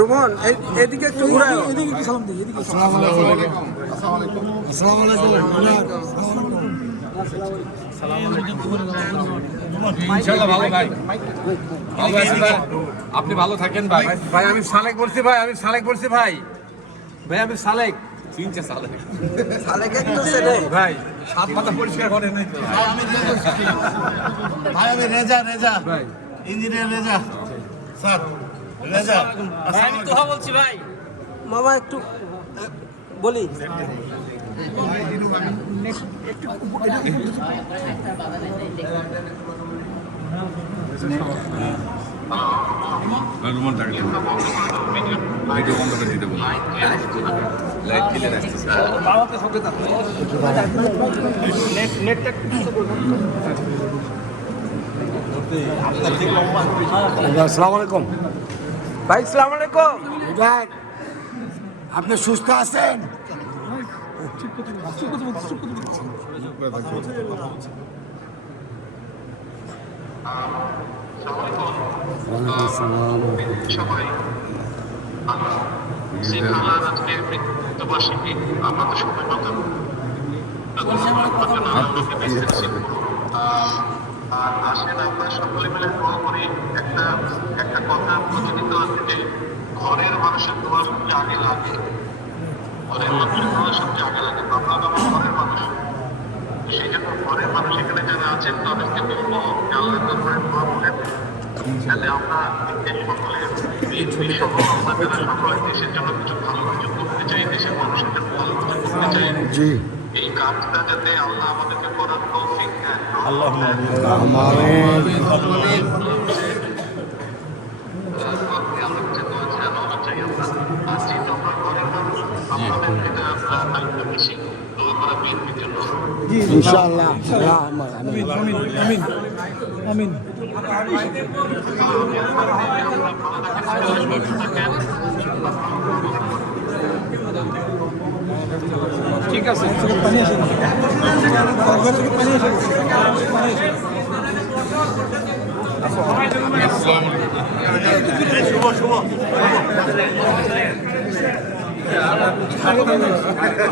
Roman এদিকে একটু ঘুরায়, এদিকে একটু সালাম দিই, এদিকে। আসসালামু আলাইকুম। আসসালামু আলাইকুম। ইনশাআল্লাহ ভালো ভাই, ভালো আছি ভাই। আপনি ভালো থাকেন ভাই। ভাই আমি সালেক বলছি ভাই, আমি সালেক বলছি ভাই, ভাই আমি সালেক। চিনছে সালেক সালেকের তো ছেলে। ভাই হাত মাথা পরিষ্কার করেন নাই তো? ভাই আমি রেজা ভাই ইঞ্জিনিয়ার রেজা স্যার রেজা আমি তোহা বলছি ভাই। মামা একটু বলি। রুমন টাকা ভিডিও বন্ধ করে দিতে বলুন, লাইট ক্লিয়ার আসতেছে। আসসালামু আলাইকুম ভাই আসসালামু আলাইকুম। ভাই আপনি সুস্থ আছেন? আর আসেন আমরা সকলে মিলে দোয়া করি। একটা কথা প্রচলিত আছে যে ঘরের মানুষের দোয়া সবচেয়ে আগে লাগে, ঘরের মানুষের দোয়া সবচেয়ে আগে লাগে। আপনার আমার ঘরের মানুষ, সেই জন্য ঘরের মানুষ এখানে যারা আছেন তাদেরকে বলবো যে আল্লাহর দরবারে দোয়া করেন, তাহলে আমরা দেশ সকলে সহ আমরা যারা সকলে দেশের জন্য কিছু ভালো কিছু করতে চাই, দেশের মানুষের জন্য ভালো কিছু করতে চাই, এই কাজটা যাতে আল্লাহ আমাদেরকে করার তৌফিক দেন। ইনশাআল্লাহ আমিন আমিন আমিন। ঠিক আছে। পানি আসে না, পানি আসে শুভ